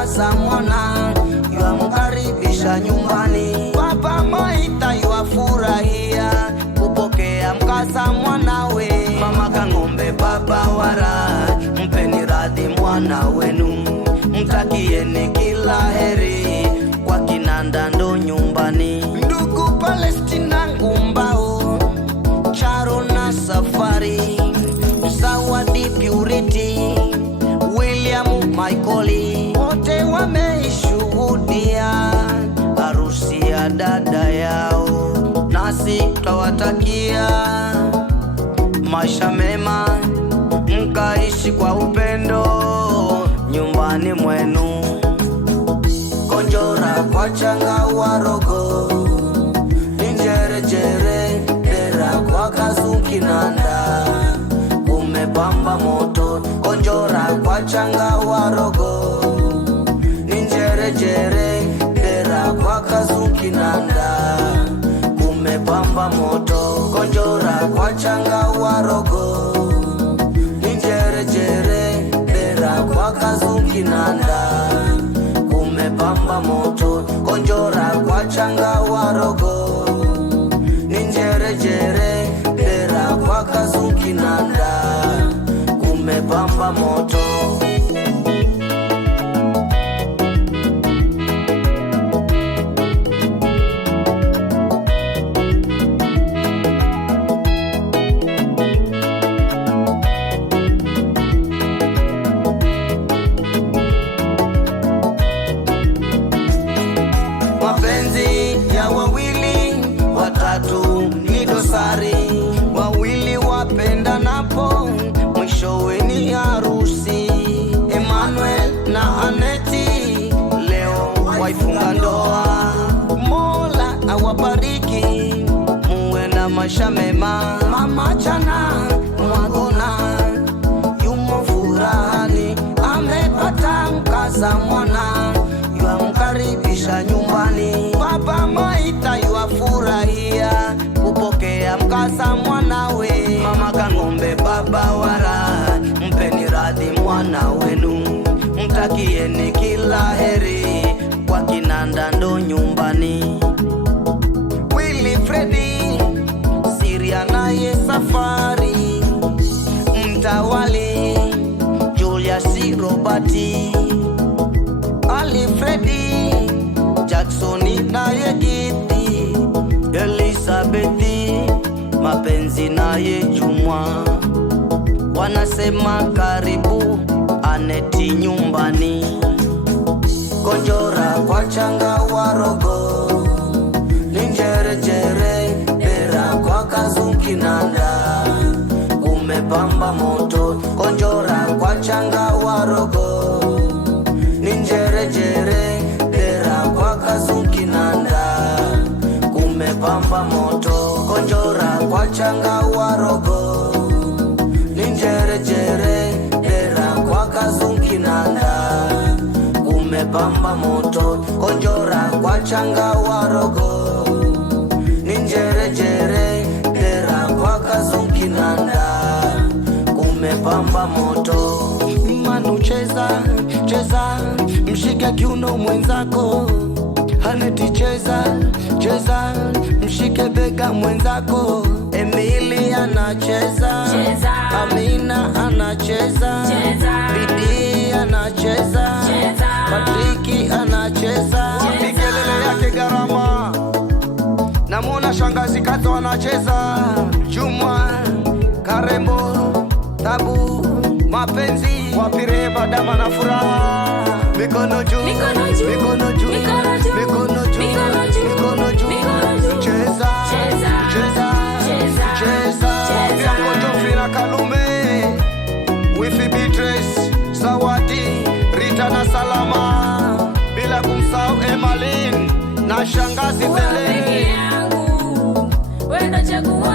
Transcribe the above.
mkasa mwana, yuamkaribisha nyumbani. Baba Maita yuafurahia kupokea mkasa mwanawe. Mama Kang'ombe, baba wara, mpeni radhi mwana wenu, mtakieni kila heri kwa kinanda ndo nyumbani. Ndugu Palestina Ngumbao, Charo na Safari, Zawadi Purity, William Michael, wote wameishuhudia harusi ya dada yao. Nasi tawatakia maisha mema, mkaishi kwa upendo nyumbani mwenu. Konjora kwa changa warogo, ninjerejere dera kwa Kazuki Nanda, kumepamba moto. Konjora kwa changa warogo, ninjerejere dera kwa Kazuki Nanda, kumepamba moto. Konjora kwa changa warogo, ninjerejere dera kwa Kazuki Nanda, kumepamba moto. Konjora kwa changa warogo, ninjerejere dera kwa Kazuki Nanda, kumepamba moto. Mapenzi ya wawili watatu ni dosari, wawili wapendanapo mwishowe ni harusi. Emmanuel na Aneti leo waifunga ndoa. Mola awabariki, muwe na maisha mema. Mama Chana Mwagona yumo furahani, amepata mkasa mwana, yuamkaribisha nyumbani. Baba Maita yuafurahia kupokea mkasa mwanawe. Mama Kang'ombe, baba wara, mpeni radhi mwana wenu, mtakieni kila heri kwa kinanda ndo nyumbani. Willy Fredi, Siria naye Safari, Mtawali, Julius Robati, Ali Fredi, Jacksoni naye Giti, Elisabethi, Mapenzi naye Jumwa, wanasema karibu Aneti nyumbani. Konjora kwa changa warogo, ninjerejere dera kwa Kazuki Nanda, kumepamba moto. Konjora kwa changa warogo, ninjerejere dera kwa Kazuki Nanda, kumepamba moto. Konjora kwa changa warogo, ninjerejere dera kwa Kazuki Nanda, kumepamba moto. Konjora kwa changa warogo, ninjerejere dera kwa Kazuki Nanda, kumepamba moto. Manu cheza cheza, mshike kiuno mwenzako. Aneti cheza cheza, mshike bega mwenzako. Emily anacheza, Amina anacheza, Bidii anacheza, Patriki anacheza. Mikelele yake Garama, namwona shangazi Kato anacheza. Juma Karembo, Tabu, Mapenzi, Wapire, Badama na Furaha. Mikono juu, mikono juu, mikono juu, mikono juu, mikono juu. Cheza, cheza, cheza. Bianco Joffrey na Kalume, Wifi Beatrice, Zawadi, Rita na Salama, bila kumsahau Emmaline na shangazi Zele. Wendo chaguo